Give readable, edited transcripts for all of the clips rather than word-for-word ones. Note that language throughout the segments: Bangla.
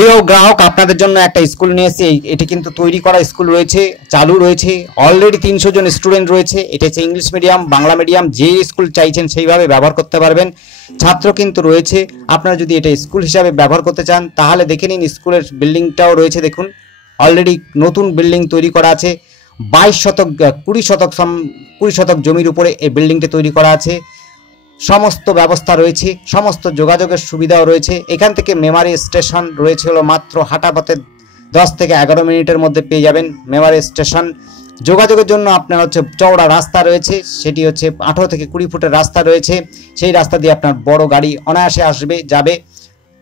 প্রিয় গ্রাহক, আপনাদের জন্য একটা স্কুল নিয়ে এসেছি। এটি কিন্তু তৈরি করা স্কুল রয়েছে, চালু রয়েছে, অলরেডি 300 জন স্টুডেন্ট রয়েছে। এটা হচ্ছে ইংলিশ মিডিয়াম, বাংলা মিডিয়াম, যে স্কুল চাইছেন সেইভাবে ব্যবহার করতে পারবেন। ছাত্র কিন্তু রয়েছে। আপনারা যদি এটা স্কুল হিসাবে ব্যবহার করতে চান তাহলে দেখে নিন, স্কুলের বিল্ডিংটাও রয়েছে। দেখুন, অলরেডি নতুন বিল্ডিং তৈরি করা আছে। 20 শতক জমির উপরে এই বিল্ডিংটি তৈরি করা আছে। সমস্ত ব্যবস্থা রয়েছে, সমস্ত যোগাযোগের সুবিধাও রয়েছে। এখান থেকে মেমারি স্টেশন রয়েছে হলো মাত্র হাঁটা পথে 10 থেকে 11 মিনিটের মধ্যে পেয়ে যাবেন মেমারি স্টেশন। যোগাযোগের জন্য আপনার হচ্ছে চওড়া রাস্তা রয়েছে, সেটি হচ্ছে 18 থেকে 20 ফুটের রাস্তা রয়েছে। সেই রাস্তা দিয়ে আপনার বড় গাড়ি অনায়াসে আসবে যাবে।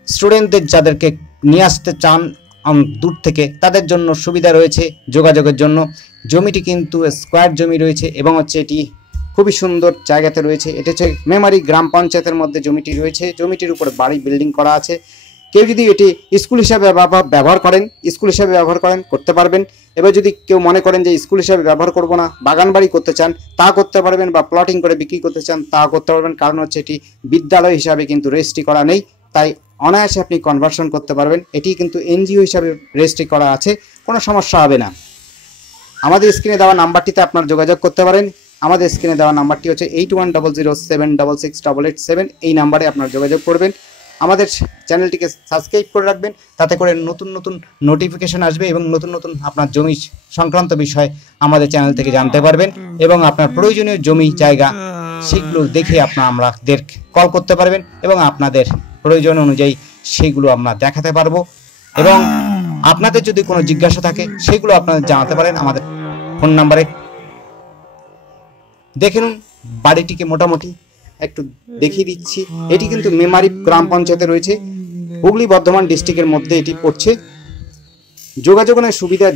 স্টুডেন্টদের যাদেরকে নিয়ে আসতে চান দূর থেকে, তাদের জন্য সুবিধা রয়েছে যোগাযোগের জন্য। জমিটি কিন্তু স্কোয়ার জমি রয়েছে এবং হচ্ছে এটি খুবই সুন্দর জায়গাতে রয়েছে। এটা হচ্ছে মেমারি গ্রাম পঞ্চায়েতের মধ্যে জমিটি রয়েছে। জমিটির উপরে বাড়ি বিল্ডিং করা আছে। কেউ যদি এটি স্কুল হিসাবে ব্যবহার করেন করতে পারবেন। এবার যদি কেউ মনে করেন যে স্কুল হিসাবে ব্যবহার করব না, বাগান বাড়ি করতে চান, তা করতে পারবেন, বা প্লটিং করে বিক্রি করতে চান তা করতে পারবেন। কারণ হচ্ছে এটি বিদ্যালয় হিসাবে কিন্তু রেজিস্ট্রি করা নেই, তাই অনায়াসে আপনি কনভার্সন করতে পারবেন। এটি কিন্তু এনজিও হিসাবে রেজিস্ট্রি করা আছে, কোনো সমস্যা হবে না। আমাদের স্ক্রিনে দেওয়া নাম্বারটিতে আপনারা যোগাযোগ করতে পারেন। আমাদের স্ক্রিনে দেওয়া নাম্বারটি হচ্ছে 8100766887। এই নাম্বারে আপনারা যোগাযোগ করবেন। আমাদের চ্যানেলটিকে সাবস্ক্রাইব করে রাখবেন, তাতে করে নতুন নতুন নোটিফিকেশন আসবে এবং নতুন নতুন আপনার জমি সংক্রান্ত বিষয় আমাদের চ্যানেল থেকে জানতে পারবেন। এবং আপনার প্রয়োজনীয় জমি জায়গা সেগুলো দেখে আমাদের কল করতে পারবেন এবং আপনাদের প্রয়োজন অনুযায়ী সেগুলো আমরা দেখাতে পারবো। এবং আপনাদের যদি কোনো জিজ্ঞাসা থাকে সেগুলো আপনারা জানাতে পারেন আমাদের ফোন নাম্বারে। দেখুন, বাড়িটিকে মোটামুটি একটু দেখিয়ে দিচ্ছি। এটি কিন্তু মেমারি গ্রাম পঞ্চায়েতে রয়েছে, হুগলি বর্ধমান ডিস্ট্রিক্টের মধ্যে এটি পড়ছে।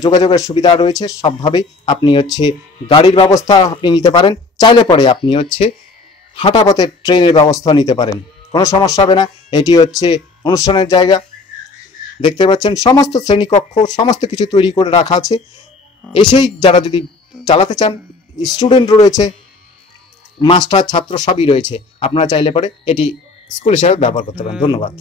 যোগাযোগের সুবিধা রয়েছে সবভাবেই। আপনি হচ্ছে গাড়ির ব্যবস্থা আপনি নিতে পারেন, চাইলে পরে আপনি হচ্ছে হাঁটা পথে ট্রেনের ব্যবস্থা নিতে পারেন, কোনো সমস্যা হবে না। এটি হচ্ছে অনুষ্ঠানের জায়গা, দেখতে পাচ্ছেন সমস্ত শ্রেণীকক্ষ সমস্ত কিছু তৈরি করে রাখা আছে। এসেই যারা যদি চালাতে চান, স্টুডেন্ট রয়েছে, মাস্টার ছাত্র সবই রয়েছে। আপনারা চাইলে পরে এটি স্কুল হিসেবে ব্যবহার করতে পারেন। ধন্যবাদ।